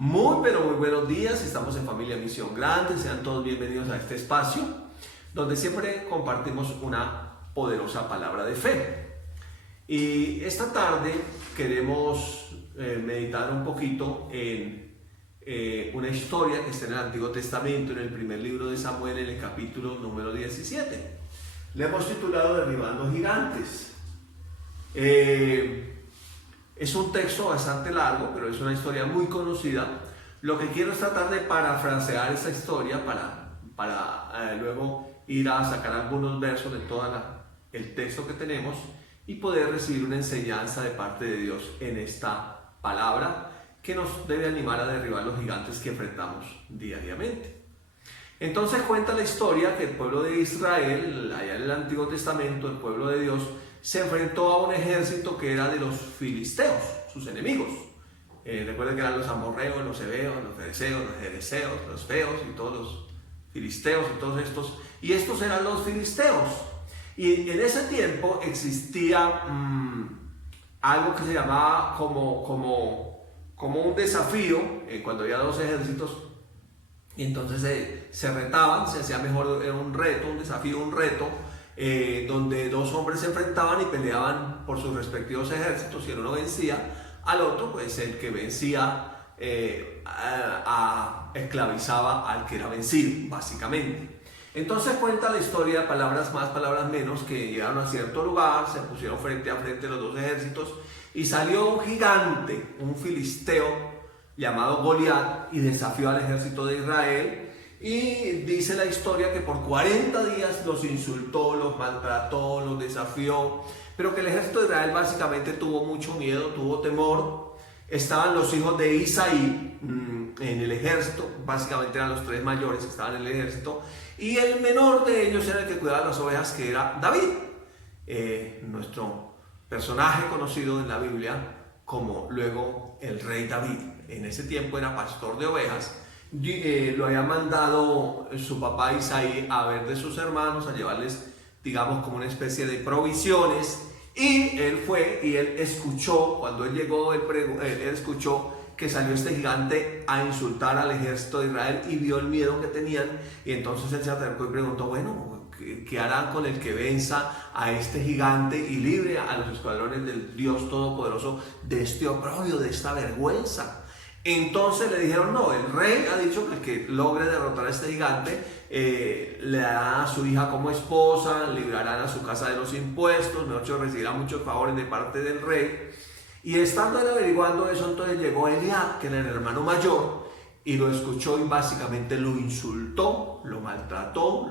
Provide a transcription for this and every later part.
Muy pero muy buenos días, estamos en Familia Misión Grande, sean todos bienvenidos a este espacio donde siempre compartimos una poderosa palabra de fe. Y esta tarde queremos meditar un poquito en una historia que está en el Antiguo Testamento, en el primer libro de Samuel, en el capítulo número 17. Le hemos titulado Derribando Gigantes. Es un texto bastante largo, pero es una historia muy conocida. Lo que quiero es tratar de parafrasear esta historia para luego ir a sacar algunos versos de todo el texto que tenemos y poder recibir una enseñanza de parte de Dios en esta palabra que nos debe animar a derribar los gigantes que enfrentamos diariamente. Entonces cuenta la historia que el pueblo de Israel, allá en el Antiguo Testamento, el pueblo de Dios, se enfrentó a un ejército que era de los filisteos, sus enemigos. Recuerden que eran los amorreos, los heveos, los fereceos, los jereseos, los feos y todos los filisteos y todos estos. Y estos eran los filisteos. Y en ese tiempo existía algo que se llamaba como un desafío, cuando había dos ejércitos. Y entonces se retaban, se hacía mejor, era un reto, un desafío, un reto. Donde dos hombres se enfrentaban y peleaban por sus respectivos ejércitos. Si uno vencía al otro, pues el que vencía esclavizaba al que era vencido, básicamente. Entonces cuenta la historia, palabras más, palabras menos, que llegaron a cierto lugar, se pusieron frente a frente los dos ejércitos y salió un gigante, un filisteo llamado Goliat, y desafió al ejército de Israel. Y dice la historia que por 40 días los insultó, los maltrató, los desafió, pero que el ejército de Israel básicamente tuvo mucho miedo, tuvo temor. Estaban los hijos de Isaí en el ejército, básicamente eran los tres mayores que estaban en el ejército, y el menor de ellos era el que cuidaba las ovejas, que era David, nuestro personaje conocido en la Biblia como luego el rey David. En ese tiempo era pastor de ovejas. Lo había mandado su papá Isaí a ver de sus hermanos, a llevarles, digamos, como una especie de provisiones, y él fue y él escuchó, cuando él llegó, él escuchó que salió este gigante a insultar al ejército de Israel y vio el miedo que tenían, y entonces él se acercó y preguntó, bueno, ¿qué harán con el que venza a este gigante y libre a los escuadrones del Dios Todopoderoso de este oprobio, de esta vergüenza? Entonces le dijeron, no, el rey ha dicho que el que logre derrotar a este gigante le dará a su hija como esposa, librarán a su casa de los impuestos, mejor dicho, recibirá muchos favores de parte del rey. Y estando él averiguando eso, entonces llegó Eliab, que era el hermano mayor, y lo escuchó y básicamente lo insultó, lo maltrató,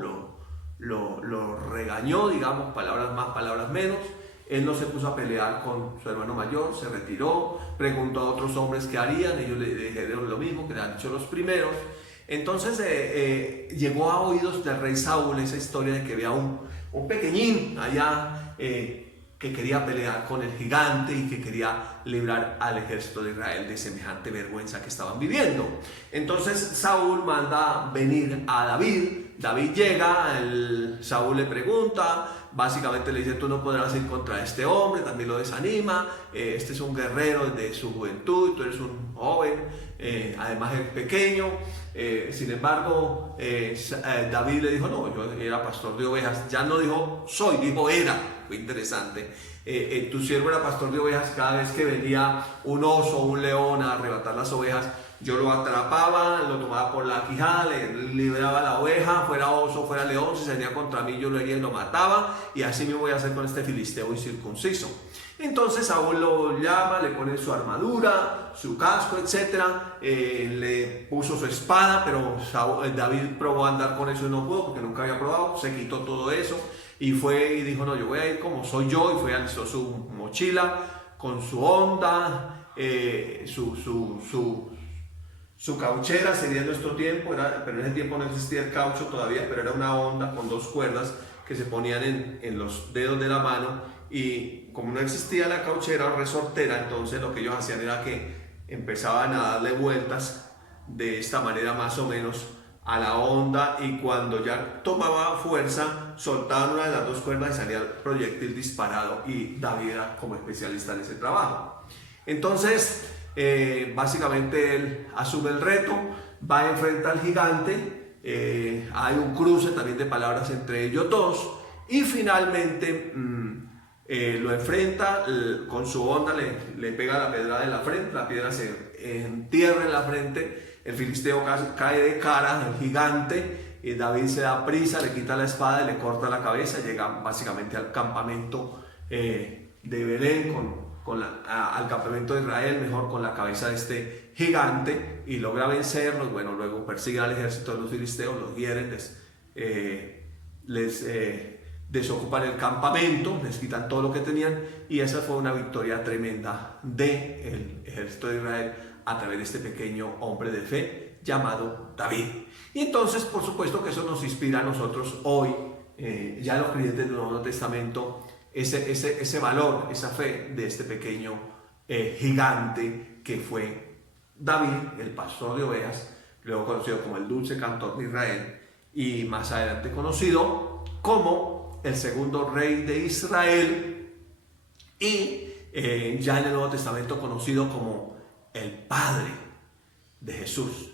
lo regañó, digamos, palabras más, palabras menos. Él no se puso a pelear con su hermano mayor, se retiró, preguntó a otros hombres qué harían, ellos le dijeron lo mismo que le han dicho los primeros. Entonces llegó a oídos del rey Saúl esa historia de que había un pequeñín allá que quería pelear con el gigante y que quería librar al ejército de Israel de semejante vergüenza que estaban viviendo. Entonces Saúl manda venir a David. David llega, Saúl le pregunta, básicamente le dice, tú no podrás ir contra este hombre, también lo desanima, este es un guerrero desde su juventud, tú eres un joven, además es pequeño. Sin embargo, David le dijo, no, yo era pastor de ovejas. Ya no dijo soy, dijo era. Fue interesante. Tu siervo era pastor de ovejas. Cada vez que venía un oso o un león a arrebatar las ovejas, yo lo atrapaba, lo tomaba por la quijada, le liberaba la oveja, fuera oso, fuera león. Si se venía contra mí, yo lo hería y lo mataba, y así me voy a hacer con este filisteo incircunciso. Entonces Saúl lo llama, le pone su armadura, su casco, etc. Le puso su espada, pero David probó a andar con eso y no pudo porque nunca había probado. Se quitó todo eso y fue y dijo, no, yo voy a ir como soy yo. Y fue, alistó su mochila con su honda, su cauchera. Sería en nuestro tiempo, pero en ese tiempo no existía el caucho todavía, pero era una honda con dos cuerdas que se ponían en los dedos de la mano. Y como no existía la cauchera o resortera, entonces lo que ellos hacían era que empezaban a darle vueltas de esta manera más o menos a la honda, y cuando ya tomaba fuerza soltaban una de las dos cuerdas y salía el proyectil disparado, y David era como especialista en ese trabajo. Entonces básicamente él asume el reto, va a enfrentar al gigante, hay un cruce también de palabras entre ellos dos y finalmente lo enfrenta, con su onda le pega la pedrada en la frente, la piedra se entierra en la frente, el filisteo cae de cara, el gigante, y David se da prisa, le quita la espada y le corta la cabeza, llega básicamente al campamento de Belén, al campamento de Israel, mejor con la cabeza de este gigante, y logra vencerlos. Bueno, luego persiguen al ejército de los filisteos, los hieren, les desocupan el campamento, les quitan todo lo que tenían, y esa fue una victoria tremenda del ejército de Israel a través de este pequeño hombre de fe llamado David. Y entonces, por supuesto que eso nos inspira a nosotros hoy, ya los creyentes del Nuevo Testamento, ese valor, esa fe de este pequeño gigante que fue David, el pastor de ovejas, luego conocido como el dulce cantor de Israel, y más adelante conocido como el segundo rey de Israel, y ya en el Nuevo Testamento conocido como el Padre de Jesús.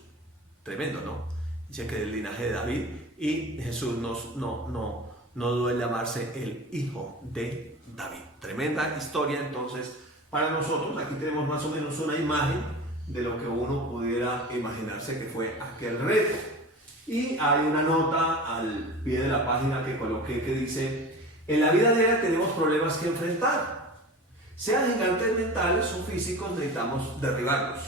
Tremendo, ¿no? Dice que del linaje de David, y Jesús no duda en llamarse el hijo de David. Tremenda historia entonces para nosotros. Aquí tenemos más o menos una imagen de lo que uno pudiera imaginarse que fue aquel reto. Y hay una nota al pie de la página que coloqué que dice: en la vida diaria tenemos problemas que enfrentar. Sean gigantes mentales o físicos, necesitamos derribarlos.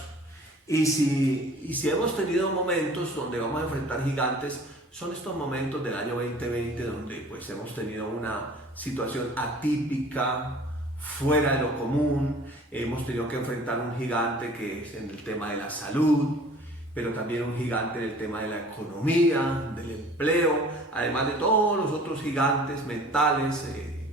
Y si hemos tenido momentos donde vamos a enfrentar gigantes, son estos momentos del año 2020 donde pues hemos tenido una situación atípica, fuera de lo común. Hemos tenido que enfrentar un gigante que es en el tema de la salud, pero también un gigante en el tema de la economía, del empleo, además de todos los otros gigantes mentales,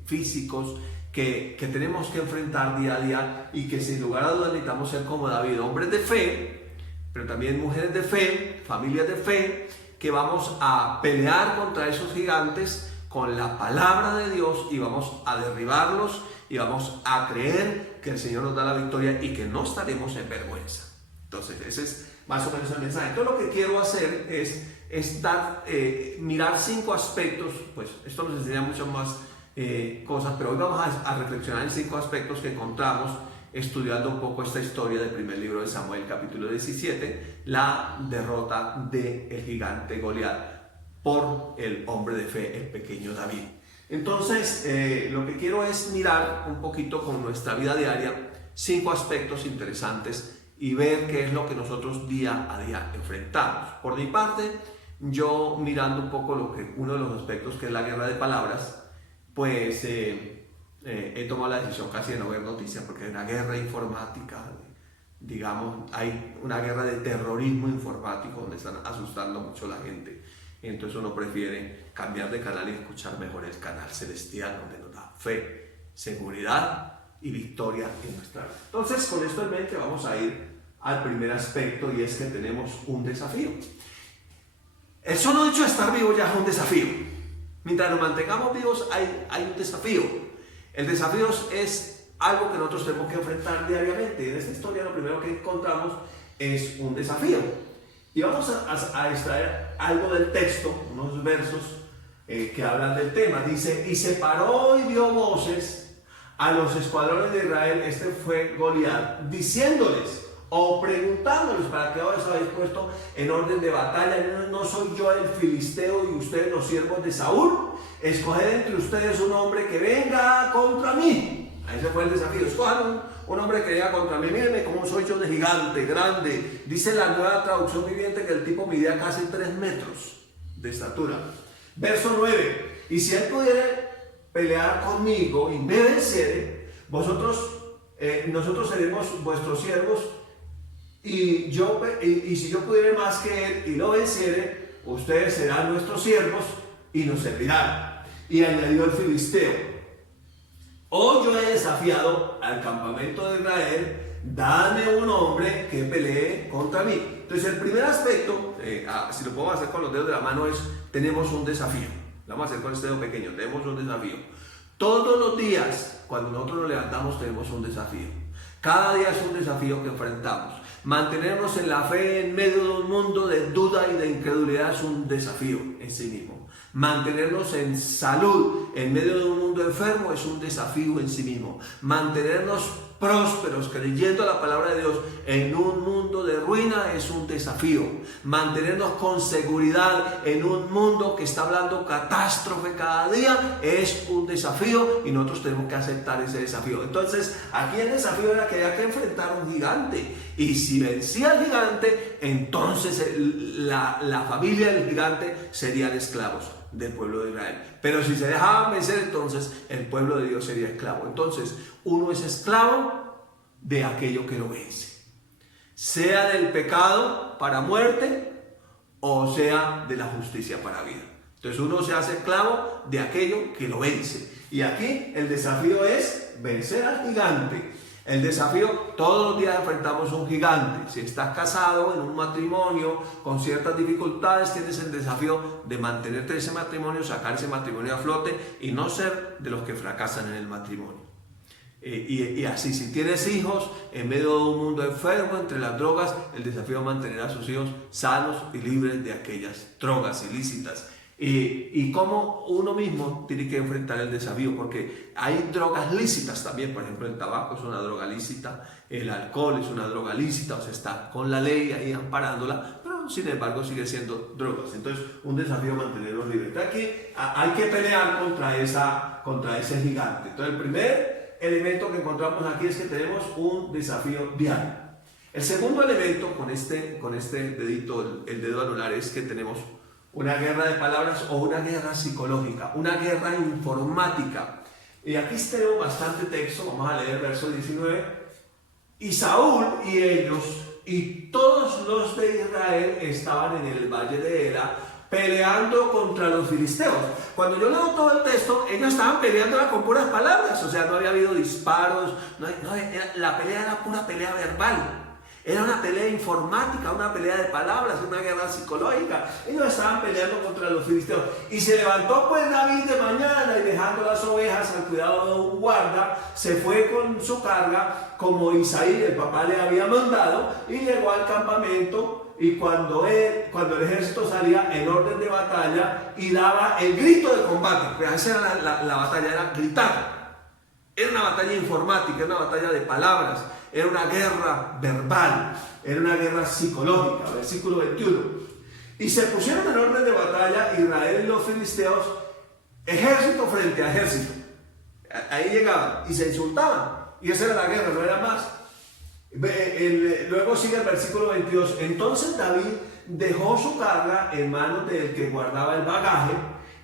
físicos, que tenemos que enfrentar día a día, y que sin lugar a dudas necesitamos ser como David, hombres de fe, pero también mujeres de fe, familias de fe, que vamos a pelear contra esos gigantes con la palabra de Dios, y vamos a derribarlos, y vamos a creer que el Señor nos da la victoria y que no estaremos en vergüenza. Entonces ese es más o menos el mensaje. Entonces lo que quiero hacer es mirar 5 aspectos. Pues esto nos enseña muchas más cosas, pero hoy vamos a reflexionar en 5 aspectos que encontramos estudiando un poco esta historia del primer libro de Samuel, capítulo 17, la derrota del gigante Goliat por el hombre de fe, el pequeño David. Entonces, lo que quiero es mirar un poquito con nuestra vida diaria 5 aspectos interesantes y ver qué es lo que nosotros día a día enfrentamos. Por mi parte, yo mirando un poco uno de los aspectos que es la guerra de palabras, pues he tomado la decisión casi de no ver noticias, porque hay una guerra informática, digamos, hay una guerra de terrorismo informático donde están asustando mucho a la gente. Entonces uno prefiere cambiar de canal y escuchar mejor el canal celestial, donde nos da fe, seguridad y victoria en nuestra vida. Entonces, con esto en mente vamos a ir al primer aspecto, y es que tenemos un desafío. El solo hecho de estar vivo ya es un desafío. Mientras nos mantengamos vivos hay un desafío. El desafío es algo que nosotros tenemos que enfrentar diariamente. En esta historia lo primero que encontramos es un desafío. Y vamos a extraer algo del texto, unos versos que hablan del tema. Dice: y se paró y dio voces a los escuadrones de Israel, este fue Goliat, diciéndoles o preguntándoles: ¿para qué os habéis puesto en orden de batalla? ¿No soy yo el filisteo y ustedes los siervos de Saúl? Escoged entre ustedes un hombre que venga contra mí. Ese fue el desafío. Escojan un hombre que venga contra mí. Mírenme cómo soy yo de gigante, grande. Dice la Nueva Traducción Viviente que el tipo midía casi 3 metros de estatura. Verso 9. Y si él pudiera pelear conmigo y me venciere, nosotros seremos vuestros siervos, y si yo pudiera más que él y lo venciere, ustedes serán nuestros siervos y nos servirán. Y añadió el filisteo: hoy yo he desafiado al campamento de Israel, dame un hombre que pelee contra mí. Entonces el primer aspecto, si lo podemos hacer con los dedos de la mano, es: tenemos un desafío. Lo vamos a hacer con este dedo pequeño, tenemos un desafío. Todos los días, cuando nosotros nos levantamos, tenemos un desafío. Cada día es un desafío que enfrentamos. Mantenernos en la fe en medio de un mundo de duda y de incredulidad es un desafío en sí mismo. Mantenernos en salud en medio de un mundo enfermo es un desafío en sí mismo. Mantenernos prósperos creyendo la palabra de Dios en un mundo de ruina es un desafío. Mantenernos con seguridad en un mundo que está hablando catástrofe cada día es un desafío, y nosotros tenemos que aceptar ese desafío. Entonces aquí el desafío era que había que enfrentar a un gigante, y si vencía al gigante, entonces la familia del gigante serían esclavos del pueblo de Israel. Pero si se dejaban vencer, entonces el pueblo de Dios sería esclavo. Entonces uno es esclavo de aquello que lo vence, sea del pecado para muerte o sea de la justicia para vida. Entonces uno se hace esclavo de aquello que lo vence, y aquí el desafío es vencer al gigante. El desafío, todos los días enfrentamos un gigante. Si estás casado en un matrimonio con ciertas dificultades, tienes el desafío de mantenerte en ese matrimonio, sacar ese matrimonio a flote y no ser de los que fracasan en el matrimonio. Y así, si tienes hijos en medio de un mundo enfermo entre las drogas, el desafío es mantener a sus hijos sanos y libres de aquellas drogas ilícitas. Y cómo uno mismo tiene que enfrentar el desafío, porque hay drogas lícitas también. Por ejemplo, el tabaco es una droga lícita, el alcohol es una droga lícita, o sea, está con la ley ahí amparándola, pero sin embargo sigue siendo drogas. Entonces, un desafío mantenerlos libres. Aquí hay que pelear contra ese gigante. Entonces, el primer elemento que encontramos aquí es que tenemos un desafío diario. El segundo elemento con este dedito, el dedo anular, es que tenemos una guerra de palabras o una guerra psicológica, una guerra informática. Y aquí tenemos bastante texto. Vamos a leer el verso 19. Y Saúl y ellos y todos los de Israel estaban en el valle de Ela peleando contra los filisteos. Cuando yo leo todo el texto, ellos estaban peleando con puras palabras, o sea, no había habido disparos, la pelea era pura pelea verbal. Era una pelea informática, una pelea de palabras, una guerra psicológica. Ellos estaban peleando contra los filisteos. Y se levantó pues David de mañana, y dejando las ovejas al cuidado de un guarda, se fue con su carga como Isaí, el papá, le había mandado, y llegó al campamento. Y cuando el ejército salía en orden de batalla y daba el grito de combate, pues esa era la batalla, era gritar. Era una batalla informática, era una batalla de palabras. Era una guerra verbal, era una guerra psicológica. Versículo 21. Y se pusieron en orden de batalla Israel y los filisteos, ejército frente a ejército. Ahí llegaban y se insultaban. Y esa era la guerra, no era más. Luego sigue el versículo 22. Entonces David dejó su carga en manos del que guardaba el bagaje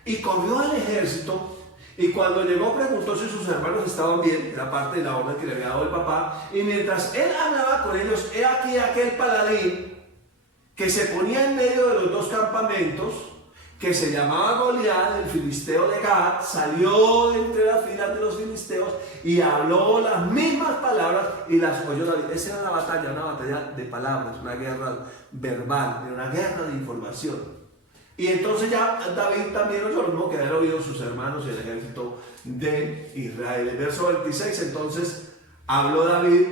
y corrió al ejército. Y cuando llegó preguntó si sus hermanos estaban bien, era parte de la orden que le había dado el papá. Y mientras él hablaba con ellos, he aquí aquel paladín que se ponía en medio de los dos campamentos, que se llamaba Goliat, el filisteo de Gat, salió entre las filas de los filisteos y habló las mismas palabras y las oyó David. Esa era la batalla, una batalla de palabras, una guerra verbal, una guerra de información. Y entonces ya David también oyó lo mismo que habían oído sus hermanos y el ejército de Israel. El verso 26, entonces habló David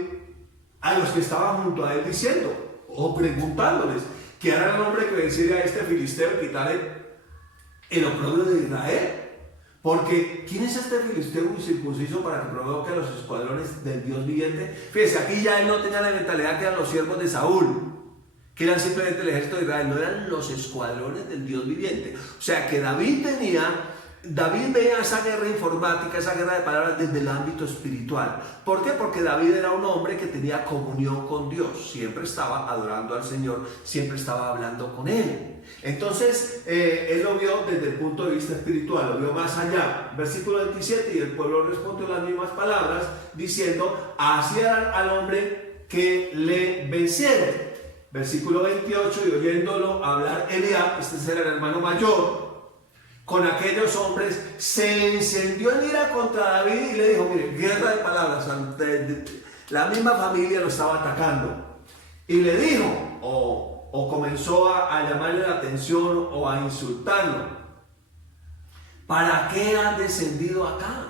a los que estaban junto a él diciendo, o preguntándoles, ¿qué hará el hombre que venciera a este filisteo y quitare el oprobio de Israel? Porque ¿quién es este filisteo incircunciso para que provoque a los escuadrones del Dios viviente? Fíjese, aquí ya él no tenía la mentalidad que eran los siervos de Saúl, que eran simplemente el ejército de Israel, no eran los escuadrones del Dios viviente. O sea que David veía esa guerra informática, esa guerra de palabras desde el ámbito espiritual. ¿Por qué? Porque David era un hombre que tenía comunión con Dios, siempre estaba adorando al Señor, siempre estaba hablando con Él. Entonces, él lo vio desde el punto de vista espiritual, lo vio más allá. Versículo 27, y el pueblo respondió las mismas palabras, diciendo, así era al hombre que le venciera. Versículo 28, y oyéndolo hablar Eliab, este era el hermano mayor, con aquellos hombres, se encendió en ira contra David y le dijo, mire, guerra de palabras, la misma familia lo estaba atacando. Y le dijo, o comenzó a llamarle la atención o a insultarlo, ¿para qué has descendido acá?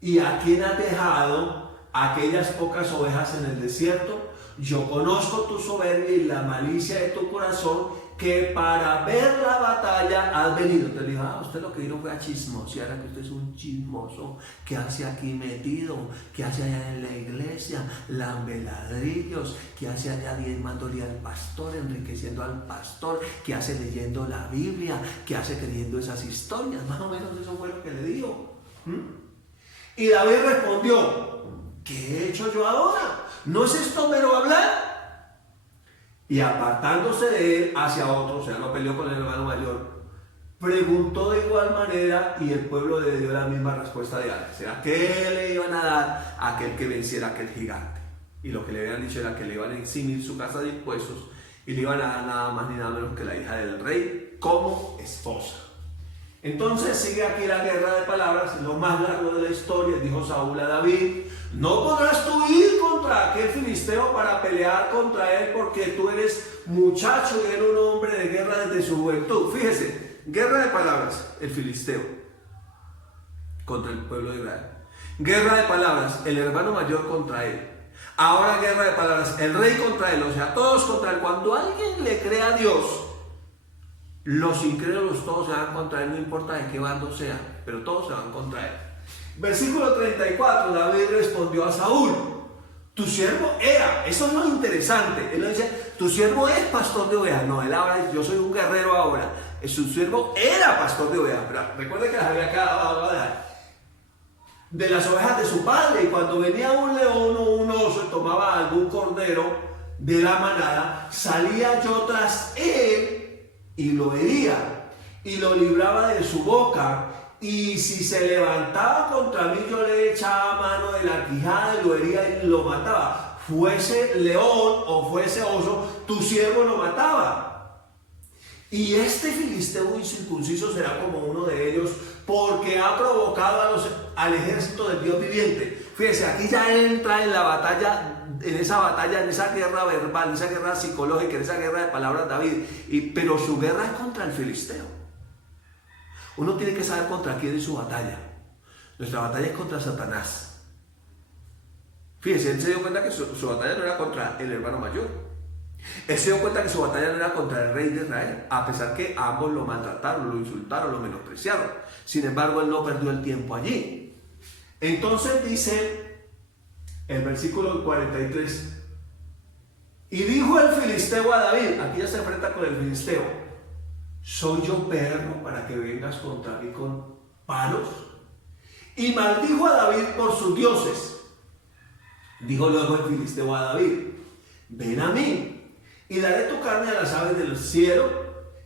¿Y a quién has dejado aquellas pocas ovejas en el desierto. Yo conozco tu soberbia y la malicia de tu corazón, que para ver la batalla has venido. Te dijo, usted lo que vino fue a chismosear, que usted es un chismoso. ¿Qué hace aquí metido? ¿Qué hace allá en la iglesia? Lambeladrillos. ¿Qué hace allá diezmándole al pastor, enriqueciendo al pastor? ¿Qué hace leyendo la Biblia? ¿Qué hace creyendo esas historias? Más o menos eso fue lo que le dijo. Y David respondió, ¿qué he hecho yo ahora? ¿No es esto mero hablar? Y apartándose de él hacia otro, o sea, no peleó con el hermano mayor, preguntó de igual manera y el pueblo le dio la misma respuesta de antes. Era que le iban a dar a aquel que venciera a aquel gigante. Y lo que le habían dicho era que le iban a eximir su casa de impuestos y le iban a dar nada más ni nada menos que la hija del rey como esposa. Entonces sigue aquí la guerra de palabras, lo más largo de la historia. Dijo Saúl a David, no podrás tú ir contra aquel filisteo para pelear contra él, porque tú eres muchacho y eres un hombre de guerra desde su juventud. Fíjese, guerra de palabras, el filisteo contra el pueblo de Israel. Guerra de palabras, el hermano mayor contra él. Ahora guerra de palabras, el rey contra él, o sea, todos contra él. Cuando alguien le cree a Dios, los incrédulos todos se van contra él, no importa de qué bando sea, pero todos se van contra él. Versículo 34, David respondió a Saúl, tu siervo era, eso es lo interesante, él no dice, tu siervo es pastor de ovejas, no, él habla, yo soy un guerrero ahora, su siervo era pastor de ovejas, pero recuerde que las había quedado de las ovejas de su padre, y cuando venía un león o un oso y tomaba algún cordero de la manada, salía yo tras él y lo hería y lo libraba de su boca, y si se levantaba contra mí yo le echaba mano de la quijada y lo hería y lo mataba. Fuese león o fuese oso, tu siervo lo mataba. Y este filisteo incircunciso será como uno de ellos, porque ha provocado al ejército del Dios viviente. Fíjese, aquí ya entra en la batalla, en esa guerra verbal, en esa guerra psicológica, en esa guerra de palabras David. Pero su guerra es contra el filisteo. Uno tiene que saber contra quién es su batalla. Nuestra batalla es contra Satanás. Fíjese, él se dio cuenta que su batalla no era contra el hermano mayor. Él se dio cuenta que su batalla no era contra el rey de Israel, a pesar que ambos lo maltrataron, lo insultaron, lo menospreciaron. Sin embargo, él no perdió el tiempo allí. Entonces dice el versículo 43, y dijo el filisteo a David, aquí ya se enfrenta con el filisteo, ¿soy yo perro para que vengas contra mí con palos? Y maldijo a David por sus dioses. Dijo luego el filisteo a David, ven a mí y daré tu carne a las aves del cielo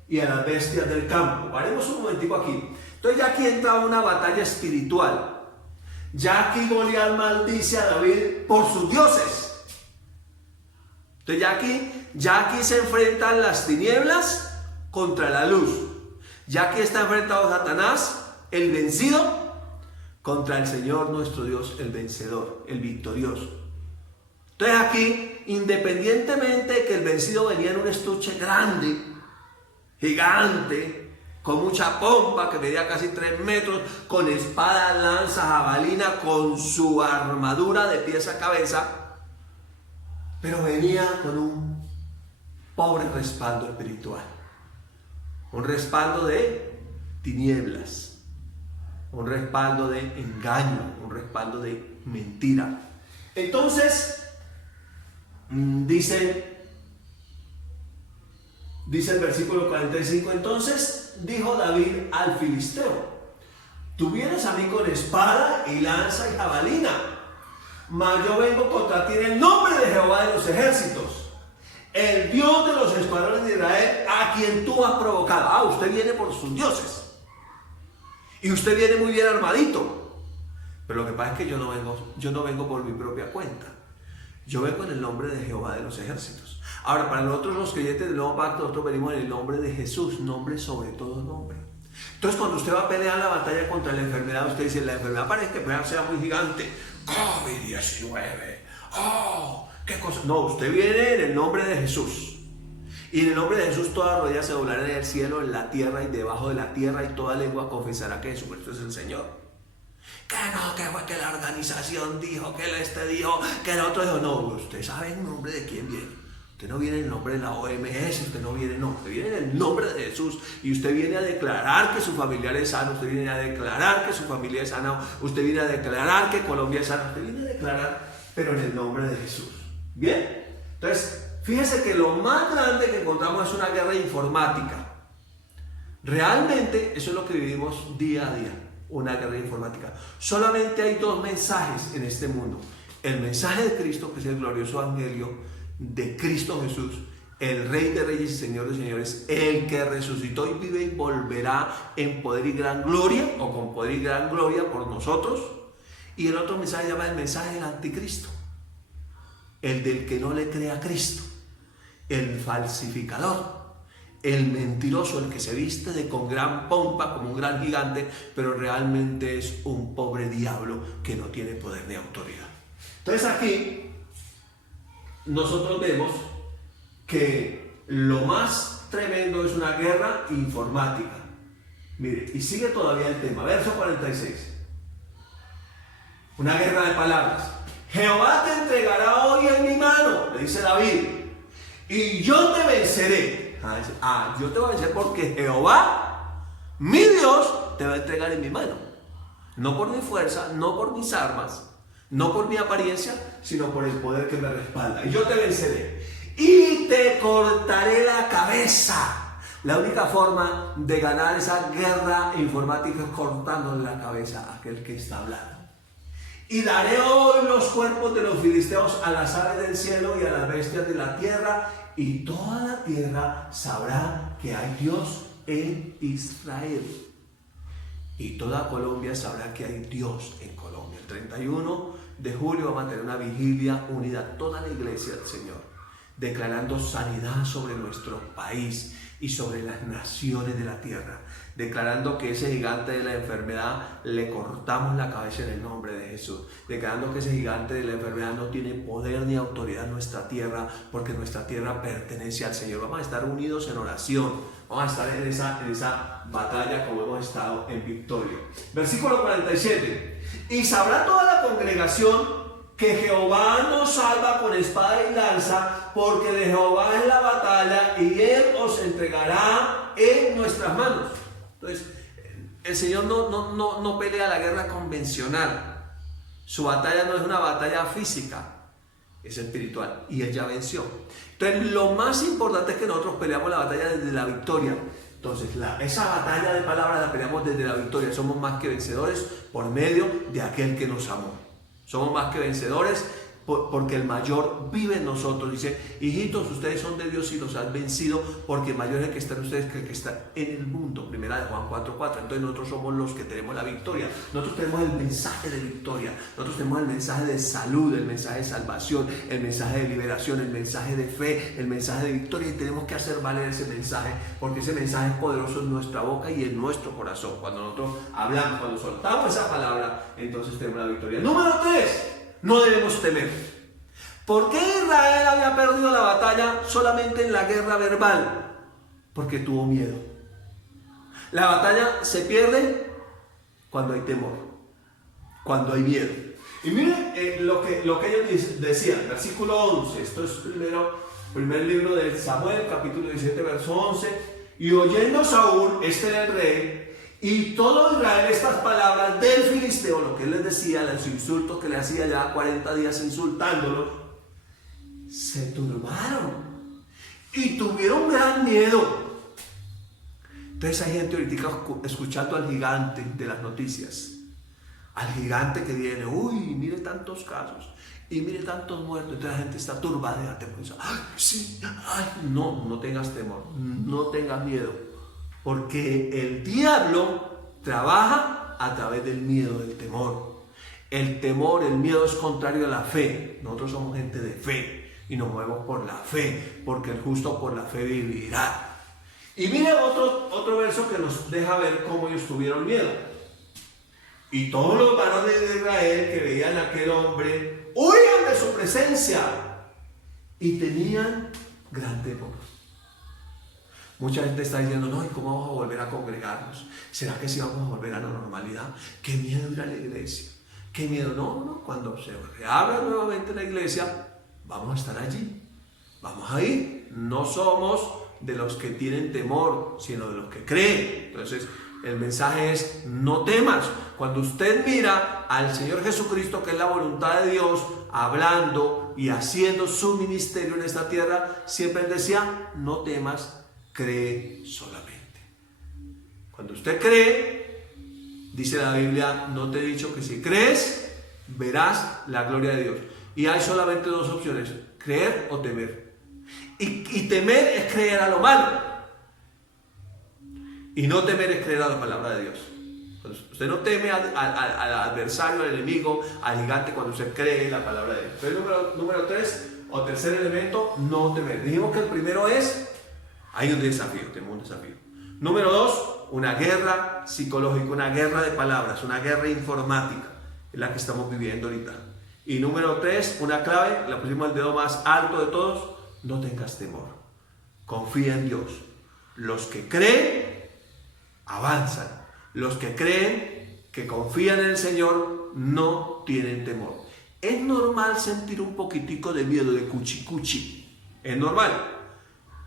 y a las bestias del campo. Paremos un momentico aquí. Entonces ya aquí entra una batalla espiritual. Ya aquí Goliat maldice a David por sus dioses. Entonces ya aquí se enfrentan las tinieblas contra la luz. Ya aquí está enfrentado Satanás, el vencido, contra el Señor nuestro Dios, el vencedor, el victorioso. Entonces aquí, independientemente de que el vencido venía en un estuche grande, gigante, con mucha pompa, que medía casi 3 metros, con espada, lanza, jabalina, con su armadura de pies a cabeza, pero venía con un pobre respaldo espiritual, un respaldo de tinieblas, un respaldo de engaño, un respaldo de mentira. Entonces, dice el versículo 45, entonces dijo David al filisteo, tú vienes a mí con espada y lanza y jabalina, mas yo vengo contra ti en el nombre de Jehová de los ejércitos, el Dios de los escuadrones de Israel, a quien tú has provocado. Usted viene por sus dioses y usted viene muy bien armadito, pero lo que pasa es que yo no vengo por mi propia cuenta. Yo vengo en el nombre de Jehová de los ejércitos. Ahora, para nosotros los creyentes del nuevo pacto, nosotros venimos en el nombre de Jesús, nombre sobre todo nombre. Entonces, cuando usted va a pelear la batalla contra la enfermedad, usted dice, la enfermedad parece que sea muy gigante. COVID-19. ¡Oh! ¿Qué cosa? No, usted viene en el nombre de Jesús. Y en el nombre de Jesús toda rodilla se doblará en el cielo, en la tierra y debajo de la tierra, y toda lengua confesará que Jesucristo es el Señor. Que no, que fue que la organización dijo, que este dijo, que el otro dijo. No, usted sabe en nombre de quién viene. Usted no viene en nombre de la OMS, usted no viene, no, usted viene en el nombre de Jesús y usted viene a declarar que su familiar es sano, usted viene a declarar que su familia es sana, usted viene a declarar que Colombia es sana, usted viene a declarar, pero en el nombre de Jesús. ¿Bien? Entonces, fíjese que lo más grande que encontramos es una guerra informática. Realmente eso es lo que vivimos día a día, una guerra informática. Solamente hay dos mensajes en este mundo: el mensaje de Cristo, que es el glorioso evangelio de Cristo Jesús, el Rey de Reyes y Señor de Señores, el que resucitó y vive y volverá en poder y gran gloria, o con poder y gran gloria por nosotros. Y el otro mensaje se llama el mensaje del anticristo, el del que no le cree a Cristo, el falsificador, el mentiroso, el que se viste con gran pompa como un gran gigante, pero realmente es un pobre diablo que no tiene poder ni autoridad. Entonces aquí nosotros vemos que lo más tremendo es una guerra informática. Mire, y sigue todavía el tema, verso 46. Una guerra de palabras. Jehová te entregará hoy en mi mano, le dice David, y yo te venceré. Yo te voy a vencer porque Jehová, mi Dios, te va a entregar en mi mano. No por mi fuerza, no por mis armas, no por mi apariencia, sino por el poder que me respalda. Y yo te venceré. Y te cortaré la cabeza. La única forma de ganar esa guerra informática es cortándole la cabeza a aquel que está hablando. Y daré hoy los cuerpos de los filisteos a las aves del cielo y a las bestias de la tierra, y toda la tierra sabrá que hay Dios en Israel. Y toda Colombia sabrá que hay Dios en Colombia. El 31 de julio vamos a tener una vigilia unida toda la iglesia del Señor, declarando sanidad sobre nuestro país y sobre las naciones de la tierra, declarando que ese gigante de la enfermedad le cortamos la cabeza en el nombre de Jesús, declarando que ese gigante de la enfermedad no tiene poder ni autoridad en nuestra tierra, porque nuestra tierra pertenece al Señor. Vamos a estar unidos en oración, vamos a estar en esa batalla como hemos estado en victoria. Versículo 47. Y sabrá toda la congregación que Jehová nos salva con espada y lanza, porque de Jehová es la batalla y Él os entregará en nuestras manos. Entonces, el Señor no pelea la guerra convencional. Su batalla no es una batalla física, es espiritual, y Él ya venció. Entonces, lo más importante es que nosotros peleamos la batalla desde la victoria. Entonces, esa batalla de palabras la peleamos desde la victoria. Somos más que vencedores por medio de aquel que nos amó. Somos más que vencedores porque el mayor vive en nosotros. Dice: hijitos, ustedes son de Dios y los han vencido, porque mayor es el que está en ustedes que el que está en el mundo. Primera de Juan 4:4. Entonces nosotros somos los que tenemos la victoria. Nosotros tenemos el mensaje de victoria. Nosotros tenemos el mensaje de salud, el mensaje de salvación, el mensaje de liberación, el mensaje de fe, el mensaje de victoria. Y tenemos que hacer valer ese mensaje, porque ese mensaje es poderoso en nuestra boca y en nuestro corazón. Cuando nosotros hablamos, cuando soltamos esa palabra, entonces tenemos la victoria. Número 3. No debemos temer. ¿Por qué Israel había perdido la batalla solamente en la guerra verbal? Porque tuvo miedo. La batalla se pierde cuando hay temor, cuando hay miedo. Y miren lo que ellos decían, versículo 11. Esto es primer libro de Samuel, capítulo 17, verso 11. Y oyendo Saúl, este era el rey, y todo Israel estas palabras del filisteo, lo que él les decía, los insultos que le hacía ya 40 días insultándolo, se turbaron y tuvieron gran miedo. Entonces hay gente ahorita escuchando al gigante de las noticias, al gigante que viene, uy, mire tantos casos y mire tantos muertos. Entonces la gente está turbada, ay, sí, ay, no tengas temor, no tengas miedo. Porque el diablo trabaja a través del miedo, del temor. El temor, el miedo es contrario a la fe. Nosotros somos gente de fe y nos movemos por la fe, porque el justo por la fe vivirá. Y mire otro verso que nos deja ver cómo ellos tuvieron miedo. Y todos los varones de Israel que veían a aquel hombre huían de su presencia y tenían gran temor. Mucha gente está diciendo, no, ¿y cómo vamos a volver a congregarnos? ¿Será que sí vamos a volver a la normalidad? ¡Qué miedo ir a la iglesia! ¡Qué miedo! No, no, cuando se reabra nuevamente la iglesia, vamos a estar allí. Vamos a ir. No somos de los que tienen temor, sino de los que creen. Entonces, el mensaje es, no temas. Cuando usted mira al Señor Jesucristo, que es la voluntad de Dios, hablando y haciendo su ministerio en esta tierra, siempre él decía, no temas, cree solamente. Cuando usted cree, dice la Biblia, no te he dicho que si crees, verás la gloria de Dios. Y hay solamente dos opciones, creer o temer. Y temer es creer a lo malo. Y no temer es creer a la palabra de Dios. Entonces, usted no teme al adversario, al enemigo, al gigante cuando usted cree en la palabra de Dios. Entonces, número 3 o tercer elemento, no temer. Dijimos que el primero es, hay un desafío, tenemos un desafío. Número 2, una guerra psicológica, una guerra de palabras, una guerra informática, es la que estamos viviendo ahorita. Y número 3, una clave, la pusimos el dedo más alto de todos, no tengas temor, confía en Dios. Los que creen, avanzan. Los que creen, que confían en el Señor, no tienen temor. Es normal sentir un poquitico de miedo, de cuchicuchi, es normal.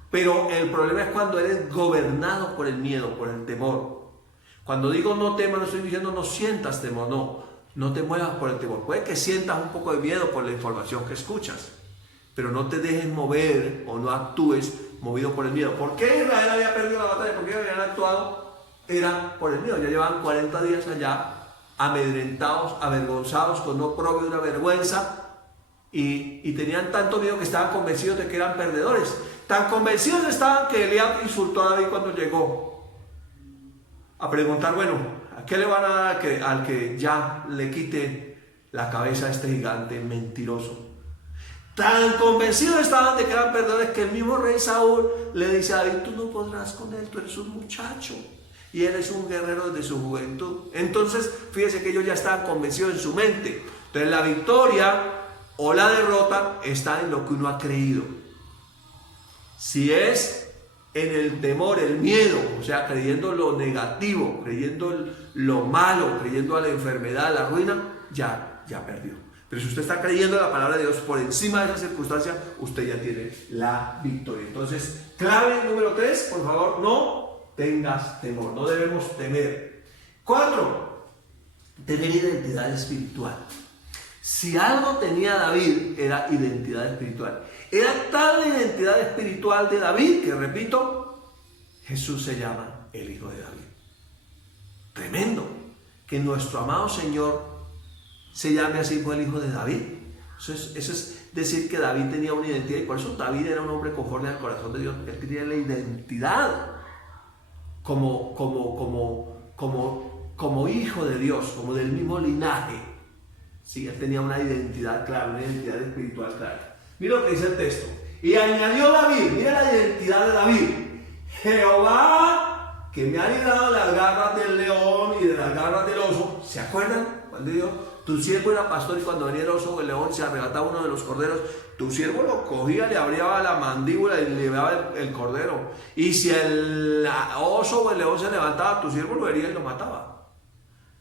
Pero el problema es cuando eres gobernado por el miedo, por el temor. Cuando digo no temas, no estoy diciendo no sientas temor, no te muevas por el temor. Puede que sientas un poco de miedo por la información que escuchas, pero no te dejes mover o no actúes movido por el miedo. ¿Por qué Israel había perdido la batalla? ¿Por qué habían actuado? Era por el miedo. Ya llevaban 40 días allá, amedrentados, avergonzados, con oprobio y una vergüenza, y tenían tanto miedo que estaban convencidos de que eran perdedores. Tan convencidos estaban que Eliab insultó a David cuando llegó a preguntar, bueno, ¿a qué le van a dar al que ya le quite la cabeza a este gigante mentiroso? Tan convencidos estaban de que eran perdedores que el mismo rey Saúl le dice a David, tú no podrás con él, tú eres un muchacho y él es un guerrero desde su juventud. Entonces, fíjese que ellos ya estaban convencidos en su mente. Entonces, la victoria o la derrota está en lo que uno ha creído. Si es en el temor, el miedo, o sea, creyendo lo negativo, creyendo lo malo, creyendo a la enfermedad, a la ruina, ya perdió. Pero si usted está creyendo en la palabra de Dios por encima de esa circunstancia, usted ya tiene la victoria. Entonces, clave número 3, por favor, no tengas temor, no debemos temer. 4, tener identidad espiritual. Si algo tenía David, era identidad espiritual. Era tal la identidad espiritual de David que, repito, Jesús se llama el Hijo de David. Tremendo que nuestro amado Señor se llame así como el Hijo de David. Eso es decir que David tenía una identidad, y por eso David era un hombre conforme al corazón de Dios. Él tenía la identidad como hijo de Dios, como del mismo linaje. Sí, él tenía una identidad clara, una identidad espiritual clara. Mira lo que dice el texto. Y añadió David, mira la identidad de David. Jehová, que me ha librado de las garras del león y de las garras del oso. ¿Se acuerdan? Cuando dijo, tu siervo era pastor y cuando venía el oso o el león se arrebataba uno de los corderos, tu siervo lo cogía, le abría la mandíbula y le llevaba el cordero. Y si el oso o el león se levantaba, tu siervo lo hería y lo mataba.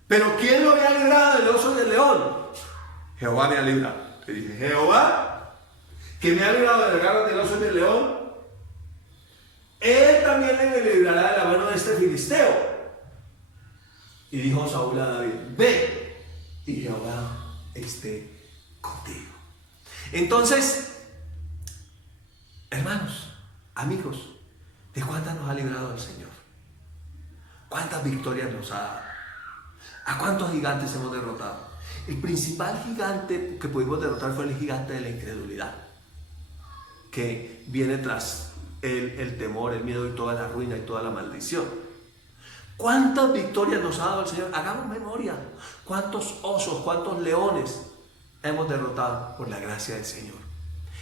Pero ¿quién lo había librado del oso y del león? Jehová me ha librado. Te dije, Jehová, que me ha librado de las garras del oso y del león, él también le librará de la mano de este filisteo. Y dijo Saúl a David, ve, y Jehová esté contigo. Entonces, hermanos, amigos, ¿de cuántas nos ha librado el Señor? ¿Cuántas victorias nos ha dado? ¿A cuántos gigantes hemos derrotado? El principal gigante que pudimos derrotar fue el gigante de la incredulidad, que viene tras el temor, el miedo y toda la ruina y toda la maldición. ¿Cuántas victorias nos ha dado el Señor? Hagamos memoria. ¿Cuántos osos, cuántos leones hemos derrotado por la gracia del Señor?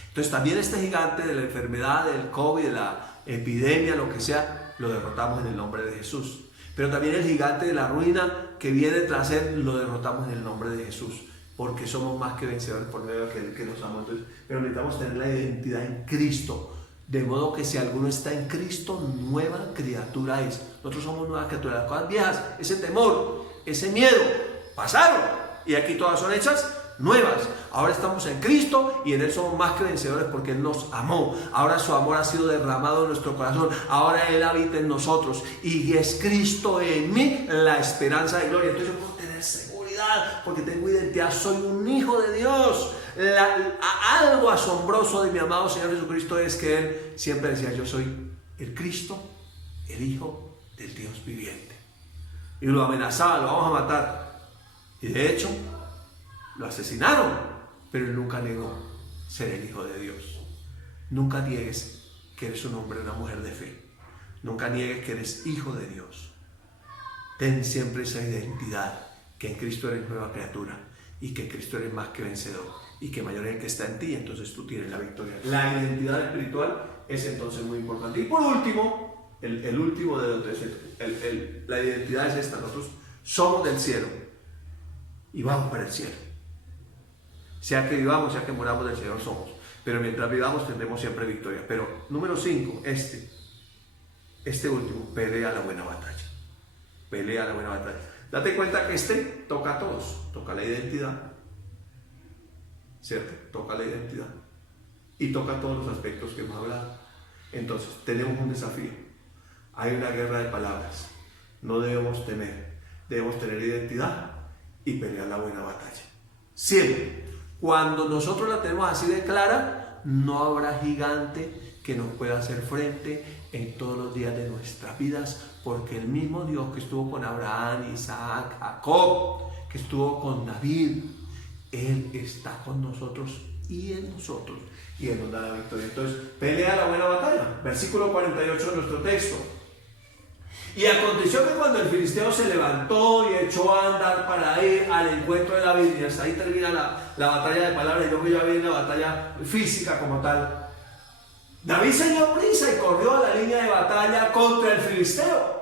Entonces también este gigante de la enfermedad, del COVID, de la epidemia, lo que sea, lo derrotamos en el nombre de Jesús. Pero también el gigante de la ruina que viene tras él, lo derrotamos en el nombre de Jesús. Porque somos más que vencedores por medio de aquel que nos amó. Entonces, pero necesitamos tener la identidad en Cristo. De modo que si alguno está en Cristo, nueva criatura es. Nosotros somos nuevas criaturas. Las cosas viejas, ese temor, ese miedo, pasaron. Y aquí todas son hechas nuevas. Ahora estamos en Cristo y en Él somos más que vencedores porque Él nos amó. Ahora su amor ha sido derramado en nuestro corazón. Ahora Él habita en nosotros. Y es Cristo en mí la esperanza de gloria. Entonces yo puedo tener seguridad porque tengo identidad. Soy un hijo de Dios. Algo asombroso de mi amado Señor Jesucristo es que Él siempre decía: yo soy el Cristo, el Hijo del Dios viviente. Y lo amenazaba: lo vamos a matar. Y de hecho lo asesinaron, pero Él nunca negó ser el Hijo de Dios. Nunca niegues que eres un hombre o una mujer de fe. Nunca niegues que eres hijo de Dios. Ten siempre esa identidad, que en Cristo eres nueva criatura y que en Cristo eres más que vencedor y que mayor es el que está en ti, entonces tú tienes la victoria. La identidad espiritual es entonces muy importante. Y por último, el último de los tres, la identidad es esta: nosotros somos del cielo y vamos para el cielo. Sea que vivamos, sea que moramos, del Señor somos. Pero mientras vivamos tendremos siempre victoria. Pero número 5, este último, pelea la buena batalla. Pelea la buena batalla. Date cuenta que toca a todos. Toca la identidad, ¿cierto? Toca la identidad y toca todos los aspectos que hemos hablado. Entonces tenemos un desafío. Hay una guerra de palabras. No debemos temer. Debemos tener identidad y pelear la buena batalla. Siempre. Cuando nosotros la tenemos así de clara, no habrá gigante que nos pueda hacer frente en todos los días de nuestras vidas, porque el mismo Dios que estuvo con Abraham, Isaac, Jacob, que estuvo con David, Él está con nosotros y en nosotros, y Él nos da la victoria. Entonces, pelea la buena batalla. Versículo 48 de nuestro texto. Y aconteció que cuando el filisteo se levantó y echó a andar para ir al encuentro de David, y hasta ahí termina la batalla de palabras, y luego ya viene la batalla física como tal. David se dio prisa y corrió a la línea de batalla contra el filisteo.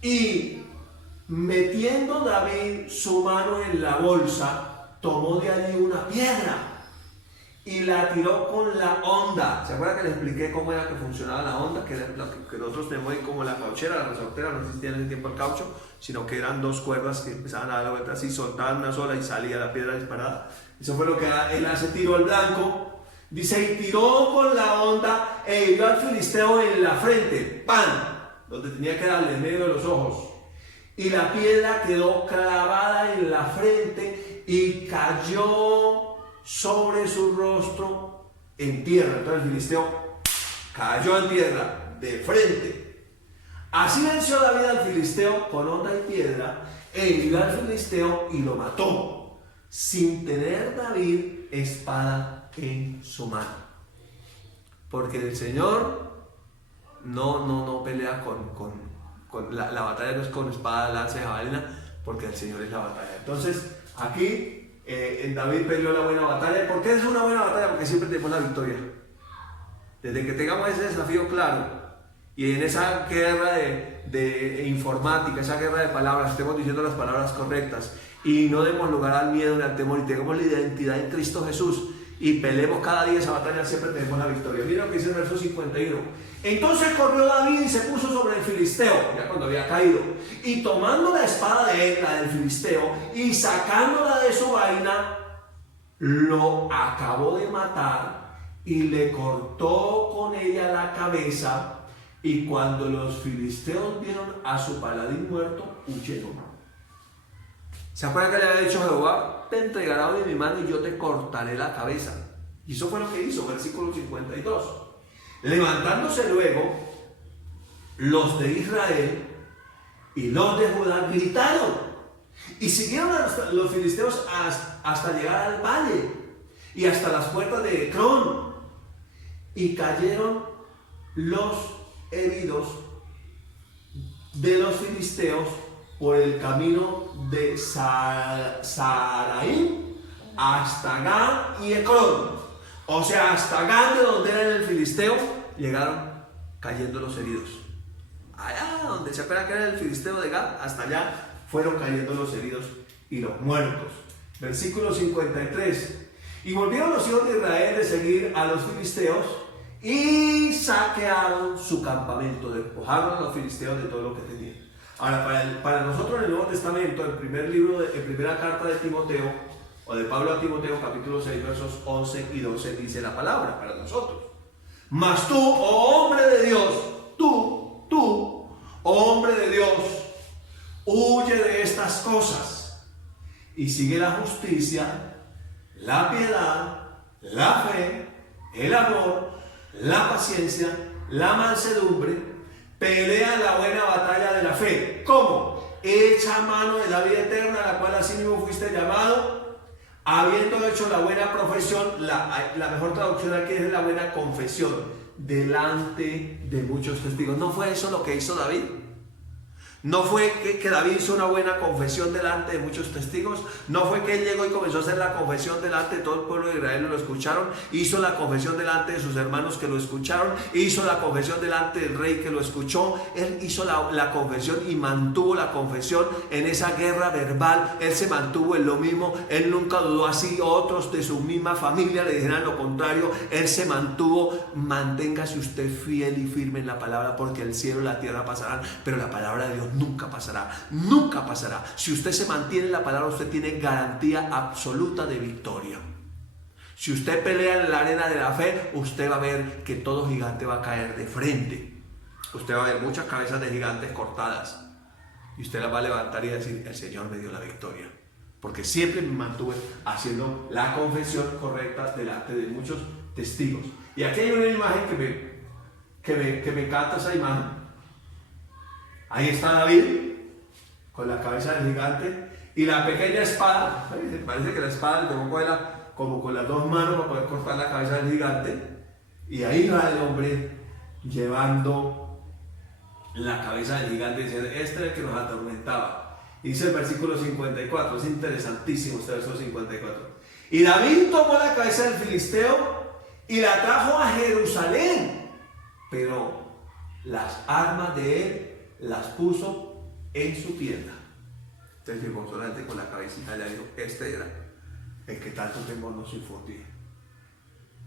Y metiendo David su mano en la bolsa, tomó de allí una piedra y la tiró con la honda. ¿Se acuerdan que les expliqué cómo era que funcionaba la honda? Que era lo que nosotros tenemos ahí como la cauchera, la resortera. No existía en ese tiempo el caucho, sino que eran dos cuerdas que empezaban a dar la vuelta así, soltaban una sola y salía la piedra disparada. Eso fue lo que él hace: tiro al blanco. Dice: y tiró con la honda e hirió al filisteo en la frente, ¡pam!, donde tenía que darle en medio de los ojos. Y la piedra quedó clavada en la frente y cayó sobre su rostro en tierra. Entonces el filisteo cayó en tierra de frente. Así venció David al filisteo con honda y piedra, e hirió al filisteo y lo mató, sin tener David espada en su mano. Porque el Señor no pelea con la batalla, no es con espada, lanza y jabalina, porque el Señor es la batalla. Entonces aquí David peleó la buena batalla. ¿Por qué es una buena batalla? Porque siempre tenemos la victoria. Desde que tengamos ese desafío claro, y en esa guerra de informática, esa guerra de palabras, estemos diciendo las palabras correctas y no demos lugar al miedo ni al temor, y tengamos la identidad en Cristo Jesús y peleemos cada día esa batalla, siempre tenemos la victoria. Mira lo que dice el verso 51. Entonces corrió David y se puso sobre el filisteo, ya cuando había caído, y tomando la espada de él, la del filisteo, y sacándola de su vaina, lo acabó de matar y le cortó con ella la cabeza. Y cuando los filisteos vieron a su paladín muerto, huyeron. ¿Se acuerdan que le había dicho Jehová? Te entregará hoy en mi mano y yo te cortaré la cabeza. Y eso fue lo que hizo, versículo 52. Levantándose luego, los de Israel y los de Judá gritaron y siguieron a los filisteos hasta llegar al valle y hasta las puertas de Ecrón, y cayeron los heridos de los filisteos por el camino de Saharaim hasta Gad y Ecrón. O sea, hasta Gad, de donde era el filisteo, llegaron cayendo los heridos. Allá donde se acuerda que era el filisteo de Gad, hasta allá fueron cayendo los heridos y los muertos. Versículo 53. Y volvieron los hijos de Israel de seguir a los filisteos y saquearon su campamento, despojaron a los filisteos de todo lo que tenían. Ahora, para nosotros en el Nuevo Testamento, en primera carta de Timoteo, o de Pablo a Timoteo, capítulo 6, versos 11 y 12, dice la palabra para nosotros. Mas tú, oh hombre de Dios, tú, oh hombre de Dios, huye de estas cosas y sigue la justicia, la piedad, la fe, el amor, la paciencia, la mansedumbre. Pelea la buena batalla de la fe. ¿Cómo? Echa mano de la vida eterna, a la cual así mismo fuiste llamado, habiendo hecho la buena profesión. La mejor traducción aquí es la buena confesión, delante de muchos testigos. ¿No fue eso lo que hizo David? ¿No fue que David hizo una buena confesión delante de muchos testigos? ¿No fue que él llegó y comenzó a hacer la confesión delante de todo el pueblo de Israel y lo escucharon? Hizo la confesión delante de sus hermanos que lo escucharon. Hizo la confesión delante del rey que lo escuchó. Él hizo la confesión y mantuvo la confesión en esa guerra verbal. Él se mantuvo en lo mismo. Él nunca dudó, así otros de su misma familia le dijeran lo contrario. Él se mantuvo. Manténgase usted fiel y firme en la palabra, porque el cielo y la tierra pasarán, pero la palabra de Dios nunca pasará, nunca pasará. Si usted se mantiene en la palabra, usted tiene garantía absoluta de victoria. Si usted pelea en la arena de la fe, usted va a ver que todo gigante va a caer de frente. Usted va a ver muchas cabezas de gigantes cortadas y usted las va a levantar y decir: el Señor me dio la victoria, porque siempre me mantuve haciendo la confesión correcta delante de muchos testigos. Y aquí hay una imagen que me encanta, esa imagen. Ahí está David con la cabeza del gigante y la pequeña espada. Parece que la espada le tengo que cogerla como con las dos manos para poder cortar la cabeza del gigante. Y ahí va el hombre llevando la cabeza del gigante, diciendo: este es el que nos atormentaba. Dice el versículo 54, es interesantísimo este verso 54. Y David tomó la cabeza del filisteo y la trajo a Jerusalén, pero las armas de él las puso en su tienda. Entonces llegó solamente con la cabecita y le dijo: este era el que tanto temor nos infundía.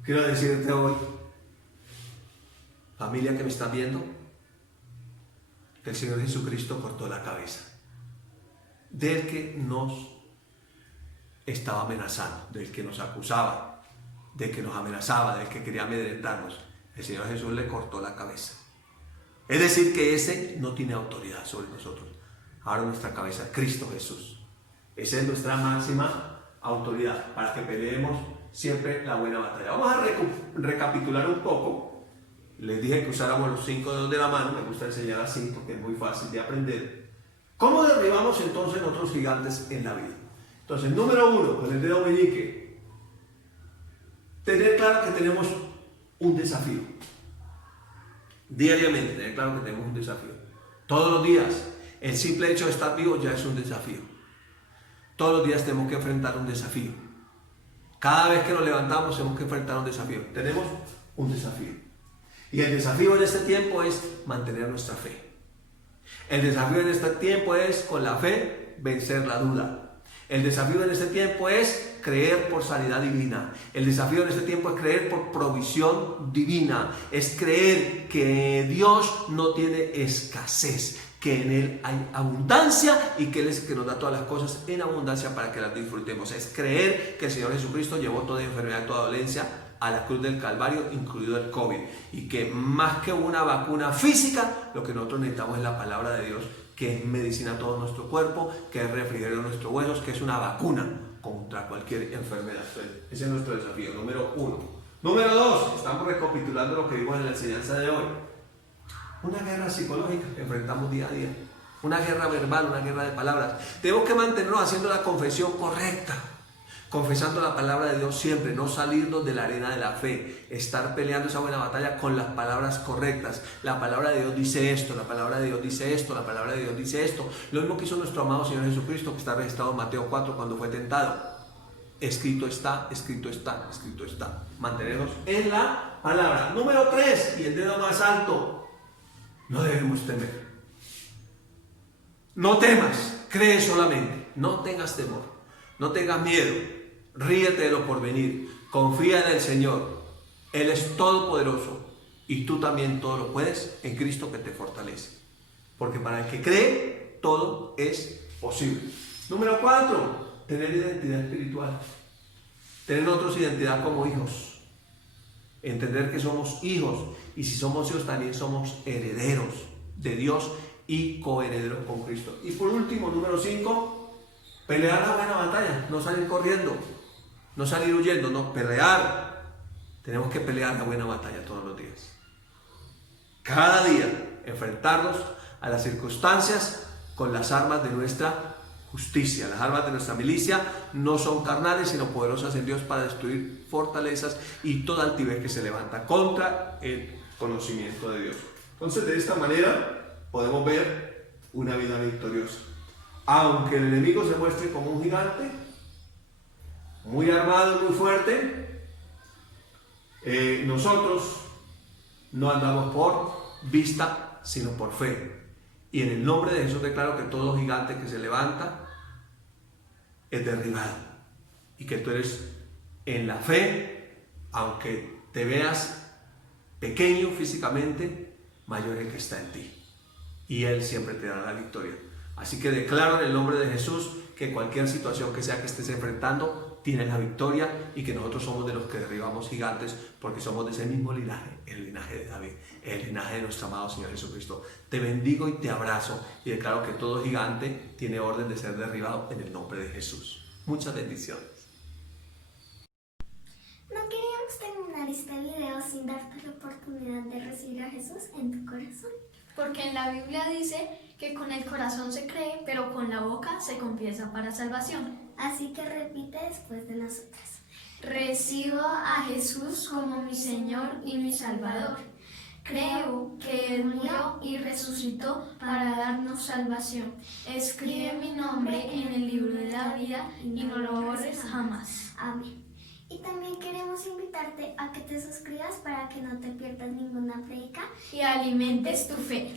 Quiero decirte hoy, familia que me está viendo, que el Señor Jesucristo cortó la cabeza del que nos estaba amenazando, del que nos acusaba, del que nos amenazaba, del que quería amedrentarnos. El Señor Jesús le cortó la cabeza. Es decir, que ese no tiene autoridad sobre nosotros. Ahora nuestra cabeza es Cristo Jesús. Esa es nuestra máxima autoridad para que peleemos siempre la buena batalla. Vamos a recapitular un poco. Les dije que usáramos los 5 dedos de la mano. Me gusta enseñar así porque es muy fácil de aprender. ¿Cómo derribamos entonces otros gigantes en la vida? Entonces, número 1, con el dedo meñique, tener claro que tenemos un desafío. Diariamente, tener claro que tenemos un desafío. Todos los días, el simple hecho de estar vivo ya es un desafío. Todos los días tenemos que enfrentar un desafío. Cada vez que nos levantamos tenemos que enfrentar un desafío. Tenemos un desafío. Y el desafío en este tiempo es mantener nuestra fe. El desafío en este tiempo es, con la fe, vencer la duda. El desafío en este tiempo es creer por sanidad divina. El desafío en este tiempo es creer por provisión divina. Es creer que Dios no tiene escasez, que en Él hay abundancia y que Él es el que nos da todas las cosas en abundancia para que las disfrutemos. Es creer que el Señor Jesucristo llevó toda enfermedad, toda dolencia a la cruz del Calvario, incluido el COVID. Y que más que una vacuna física, lo que nosotros necesitamos es la palabra de Dios, que es medicina a todo nuestro cuerpo, que es refrigerio a nuestros huesos, que es una vacuna contra cualquier enfermedad. Ese es nuestro desafío, número 1. Número 2, estamos recapitulando lo que vimos en la enseñanza de hoy. Una guerra psicológica que enfrentamos día a día. Una guerra verbal, una guerra de palabras. Tenemos que mantenernos haciendo la confesión correcta, confesando la palabra de Dios siempre, no salirnos de la arena de la fe, estar peleando esa buena batalla con las palabras correctas. La palabra de Dios dice esto, la palabra de Dios dice esto, la palabra de Dios dice esto. Lo mismo que hizo nuestro amado Señor Jesucristo, que está registrado en Mateo 4 cuando fue tentado. Escrito está, escrito está, escrito está. Mantenernos en la palabra. Número 3, y el dedo más alto. No debemos temer. No temas, cree solamente. No tengas temor, no tengas miedo. ríete de lo porvenir, confía en el Señor. Él es todopoderoso y tú también todo lo puedes en Cristo que te fortalece. Porque para el que cree, todo es posible. Número 4, tener identidad espiritual. Tener nosotros identidad como hijos. Entender que somos hijos y si somos hijos también somos herederos de Dios y coherederos con Cristo. Y por último, número 5, pelear la buena batalla, no salir corriendo, no salir huyendo, no, pelear. Tenemos que pelear la buena batalla todos los días. Cada día enfrentarnos a las circunstancias con las armas de nuestra justicia. Las armas de nuestra milicia no son carnales, sino poderosas en Dios para destruir fortalezas y toda altivez que se levanta contra el conocimiento de Dios. Entonces, de esta manera podemos ver una vida victoriosa. Aunque el enemigo se muestre como un gigante, muy armado y muy fuerte, nosotros no andamos por vista, sino por fe. Y en el nombre de Jesús declaro que todo gigante que se levanta es derribado. Y que tú eres en la fe, aunque te veas pequeño físicamente, mayor el que está en ti. Y Él siempre te dará la victoria. Así que declaro en el nombre de Jesús que cualquier situación que sea que estés enfrentando, tienes la victoria y que nosotros somos de los que derribamos gigantes porque somos de ese mismo linaje, el linaje de David, el linaje de nuestro amado Señor Jesucristo. Te bendigo y te abrazo y declaro que todo gigante tiene orden de ser derribado en el nombre de Jesús. Muchas bendiciones. No queríamos terminar este video sin darte la oportunidad de recibir a Jesús en tu corazón. Porque en la Biblia dice que con el corazón se cree, pero con la boca se confiesa para salvación. Así que repite después de nosotras. Recibo a Jesús como mi Señor y mi Salvador. Creo que Él murió y resucitó para darnos salvación. Escribe mi nombre en el libro de la vida y no lo borres jamás. Amén. Y también queremos invitarte a que te suscribas para que no te pierdas ninguna prédica Y alimentes tu fe.